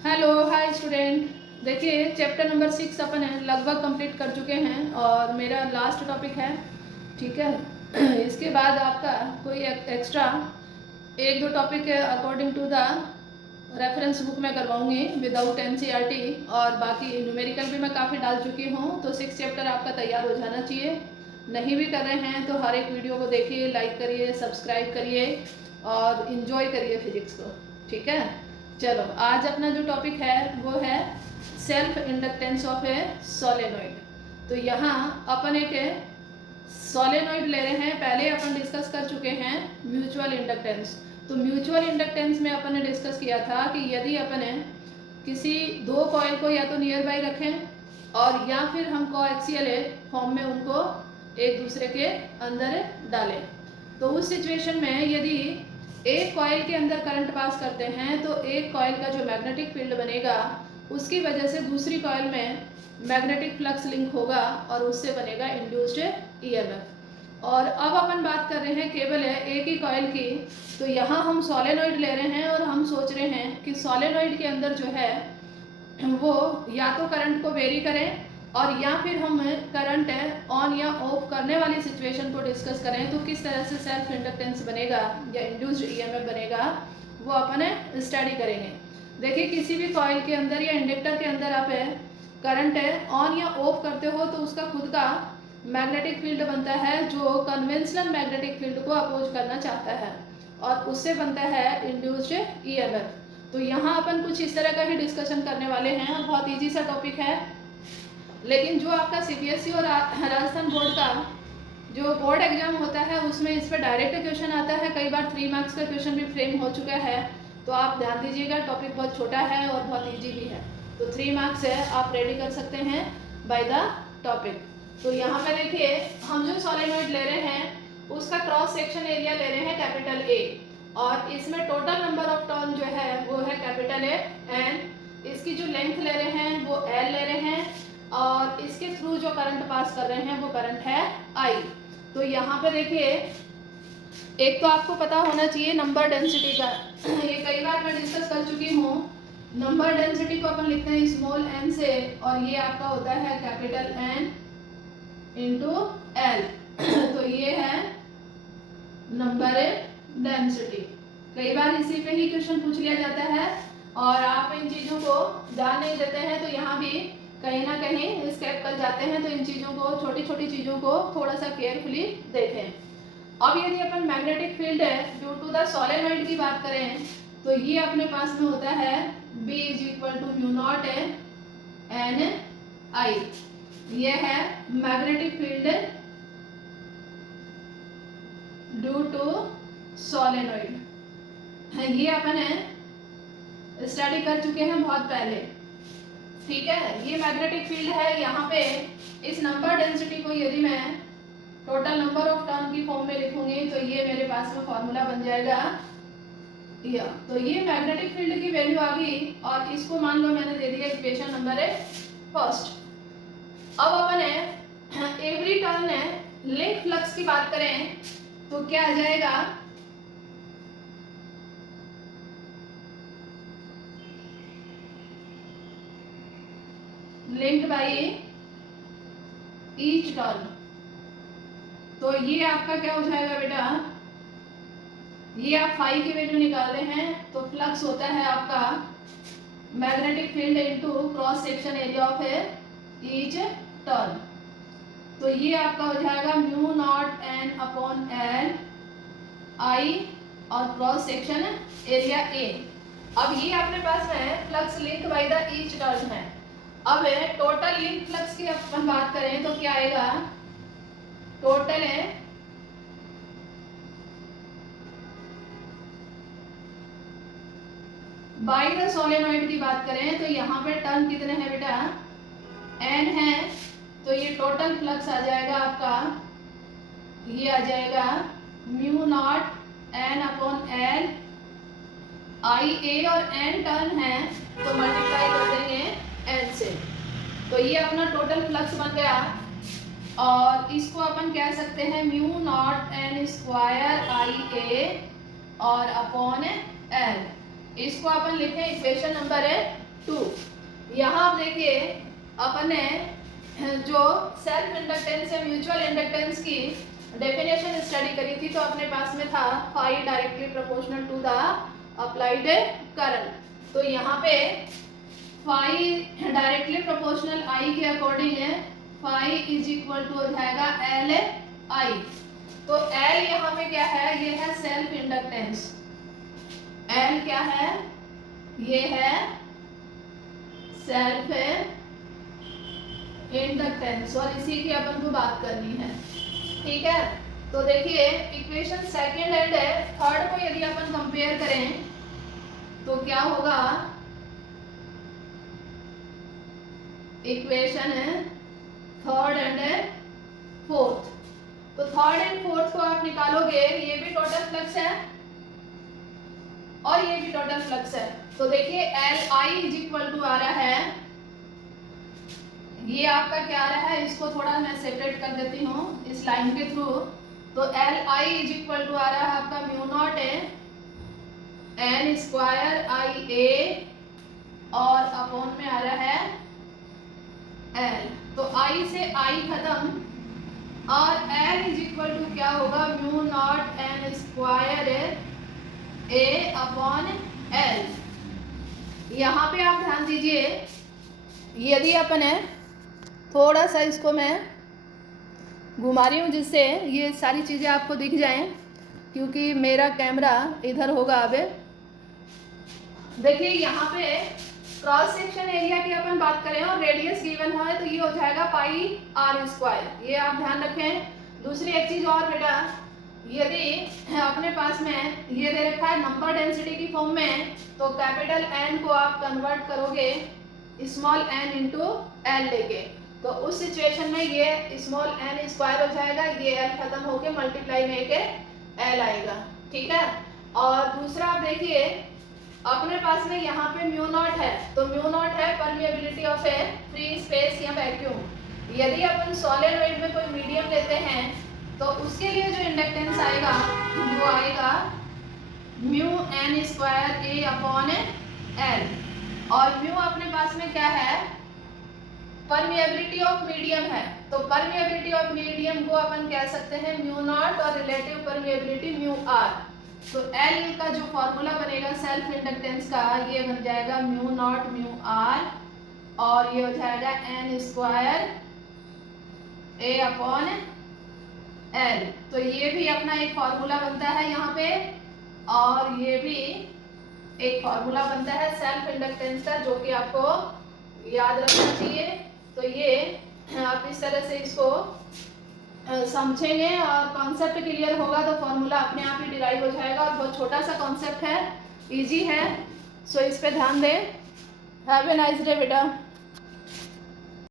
Hello hi student. देखिए chapter number 6 अपन लगभग complete कर चुके हैं और मेरा लास्ट टॉपिक है। ठीक है इसके बाद आपका कोई एक्स्ट्रा एक दो topic according to the reference book में करवाऊंगी विदाउट एनसीईआरटी, और बाकी न्यूमेरिकल भी मैं काफ़ी डाल चुकी हूँ। तो 6 चैप्टर आपका तैयार हो जाना चाहिए। नहीं भी कर रहे हैं तो हर एक वीडियो को देखिए, लाइक करिए, सब्सक्राइब करिए और इन्जॉय करिए फिजिक्स को। ठीक है, चलो आज अपना जो टॉपिक है वो है self inductance of A solenoid. तो यहाँ अपन एक सोलेनोइड ले रहे हैं। पहले अपन डिस्कस कर चुके हैं म्यूचुअल इंडक्टेंस। तो म्यूचुअल इंडक्टेंस में अपन ने डिस्कस किया था कि यदि अपन किसी दो कॉइल को या तो नियर बाई रखें और या फिर हम कोएक्सियल फॉर्म में उनको एक दूसरे के अंदर डालें, तो उस सिचुएशन में यदि एक कॉइल के अंदर करंट पास करते हैं तो एक कॉइल का जो मैग्नेटिक फील्ड बनेगा उसकी वजह से दूसरी कॉइल में मैग्नेटिक फ्लक्स लिंक होगा और उससे बनेगा इंड्यूस्ड ईएमएफ। और अब अपन बात कर रहे हैं केवल एक ही कॉइल की। तो यहाँ हम सोलेनोइड ले रहे हैं और हम सोच रहे हैं कि सोलेनोइड के अंदर जो है वो या तो करंट को वेरी करें और या फिर हम करंट ऑन या ऑफ करने वाली सिचुएशन को डिस्कस करें तो किस तरह से सेल्फ इंडक्टेंस बनेगा या इंड्यूस्ड ईएमएफ बनेगा वो अपन स्टडी करेंगे। देखिए किसी भी कॉइल के अंदर या इंडक्टर के अंदर आप करंट ऑन या ऑफ करते हो तो उसका खुद का मैग्नेटिक फील्ड बनता है जो कन्वेंशनल मैग्नेटिक फील्ड को अपोज करना चाहता है और उससे बनता है इंड्यूस्ड ईएमएफ। तो यहाँ अपन कुछ इस तरह का ही डिस्कशन करने वाले हैं और बहुत ईजी सा टॉपिक है। लेकिन जो आपका सीबीएसई और राजस्थान बोर्ड का जो बोर्ड एग्जाम होता है उसमें इस पर डायरेक्ट क्वेश्चन आता है। कई बार 3 मार्क्स का क्वेश्चन भी फ्रेम हो चुका है, तो आप ध्यान दीजिएगा। टॉपिक बहुत छोटा है और बहुत इजी भी है, तो 3 मार्क्स है, आप रेडी कर सकते हैं बाय द टॉपिक। तो यहाँ पे देखिए हम जो सोलेनोइड ले रहे हैं उसका क्रॉस सेक्शन एरिया ले रहे हैं कैपिटल ए, और इसमें टोटल नंबर ऑफ टर्न जो है वो है कैपिटल ए एन। इसकी जो लेंथ ले रहे हैं वो एल ले रहे हैं और इसके थ्रू जो करंट पास कर रहे हैं वो करंट है आई। तो यहाँ पे देखिए एक तो आपको पता होना चाहिए नंबर डेंसिटी का। ये कई बार मैं डिस्कस कर चुकी हूँ। नंबर डेंसिटी को अपन लिखते हैं स्मॉल एन से और ये आपका होता है कैपिटल एन इंटू एल। तो ये है नंबर डेंसिटी। कई बार इसी पे ही क्वेश्चन पूछ लिया जाता है और आप इन चीज़ों को ध्यान नहीं देते हैं तो यहाँ भी कहीं ना कहीं स्केप कर जाते हैं। तो इन चीज़ों को, छोटी छोटी चीज़ों को थोड़ा सा केयरफुली देखें। अब यदि अपन मैग्नेटिक फील्ड है ड्यू टू द सोलेनोइड की बात करें तो ये अपने पास में होता है B = μ0 एन आई। ये है magnetic field due to solenoid. ये अपन स्टडी कर चुके हैं बहुत पहले। ठीक है, ये मैग्नेटिक फील्ड है। यहाँ पे इस नंबर डेंसिटी को यदि मैं टोटल नंबर ऑफ टर्न की फॉर्म में लिखूंगी तो ये मेरे पास में फॉर्मूला बन जाएगा या। तो ये मैग्नेटिक फील्ड की वैल्यू आ गई और इसको मान लो मैंने दे दिया इक्वेशन नंबर 1। अब अपन एवरी टर्न लिंक फ्लक्स की बात करें तो क्या आ जाएगा, लिंक्ड बाय ईच टर्न। तो ये आपका क्या हो जाएगा बेटा, ये आप फाई की वैल्यू निकाल रहे हैं तो फ्लक्स होता है आपका magnetic field into cross section area of each turn. तो ये आपका हो जाएगा μ0 n अपॉन एल आई और क्रॉस सेक्शन एरिया ए। अब ये अपने पास में flux link by the each turn है। अब टोटल लिंक फ्लक्स की अपन बात करें तो क्या आएगा, टोटल है बाय द सोलेनोइड की बात करें तो यहाँ पे टर्न कितने हैं बेटा, n है। तो ये टोटल फ्लक्स आ जाएगा आपका, ये आ जाएगा μ0 n upon L I A, और n टर्न है तो मल्टीप्लाई कर देंगे n से। तो ये अपना टोटल फ्लक्स बन गया और इसको अपन कह सकते हैं μ0 n स्क्वायर आई ए और अपॉन एल। इसको अपन लिखें इक्वेशन नंबर 2। यहाँ आप देखिए अपने जो सेल्फ इंडक्टेंस या म्यूचुअल इंडक्टेंस की डेफिनेशन स्टडी करी थी, तो अपने पास में था phi directly proportional to the applied current. तो यहाँ पे फाई डायरेक्टली प्रोपोर्शनल आई के अकॉर्डिंग है, फाई इज इक्वल टू हो जाएगा एल आई। तो एल यहाँ पे क्या है, ये है सेल्फ इंडक्टेंस। एल क्या है, ये है सेल्फ इंडक्टेंस, और इसी की अपन को बात करनी है, ठीक है। तो देखिए इक्वेशन सेकंड एंड थर्ड को यदि अपन कंपेयर करें तो क्या होगा, इक्वेशन थर्ड एंड फोर्थ। तो थर्ड एंड फोर्थ को आप निकालोगे, ये भी टोटल फ्लक्स है और ये भी टोटल फ्लक्स है। तो देखिए L I is equal to आ रहा है, ये आपका क्या आ रहा है, इसको थोड़ा मैं सेपरेट कर देती हूँ इस लाइन के थ्रू। तो L I is equal to आ रहा है आपका mu naught N square I A, और अपॉन में आ रहा है एल। तो आई से आई खत्म, और एल इज इक्वल टू क्या होगा, म्यू नॉट एन स्क्वायर ए अपॉन एल। यहाँ पे आप ध्यान दीजिए, यदि अपन है थोड़ा सा इसको मैं घुमा रही हूँ जिससे ये सारी चीज़ें आपको दिख जाएं, क्योंकि मेरा कैमरा इधर होगा। अब देखिए यहाँ पे क्रॉस सेक्शन एरिया की अपन बात करें और रेडियस गिवन है, तो ये हो जाएगा पाई आर स्क्वायर, ये आप ध्यान रखें। दूसरी एक चीज़ और बेटा, यदि अपने पास में ये दे रखा है नंबर डेंसिटी की फॉर्म में, तो कैपिटल एन को आप कन्वर्ट करोगे स्मॉल एन इंटू एल लेके, तो उस सिचुएशन में ये स्मॉल एन स्क्वायर हो जाएगा, ये एल खत्म होके मल्टीप्लाई में के एल आएगा, ठीक है। और दूसरा आप देखिए अपने पास में यहाँ पे म्यू नॉट है, तो म्यू नॉट है permeability of A free space या वैक्यूम। यदि अपन सॉलिडॉइड में कोई मीडियम लेते हैं तो उसके लिए जो इंडक्टेंस आएगा वो आएगा म्यू एन स्क्वायर ए अपॉन एल, और म्यू अपने पास में क्या है, परमिएबिलिटी ऑफ मीडियम है। तो परमिएबिलिटी ऑफ मीडियम को अपन कह सकते हैं म्यू नॉट, और रिलेटिव परमिएबिलिटी म्यू आर। तो एल का जो फॉर्मूला बनेगा सेल्फ इंडक्टेंस का, ये बन जाएगा म्यू नॉट म्यू आर, और ये हो जाएगा एन स्क्वायर ए अपॉन एल। तो ये भी अपना एक फॉर्मूला बनता है यहाँ पे, और ये भी एक फॉर्मूला बनता है सेल्फ इंडक्टेंस का, जो कि आपको याद रखना चाहिए। तो ये आप इस तरह से इसको समझेंगे और कॉन्सेप्ट क्लियर होगा तो फॉर्मूला अपने आप ही डिराइव हो जाएगा, और बहुत छोटा सा कॉन्सेप्ट है, इजी है, सो इस पे ध्यान दें। हैव ए नाइस डे बेटा।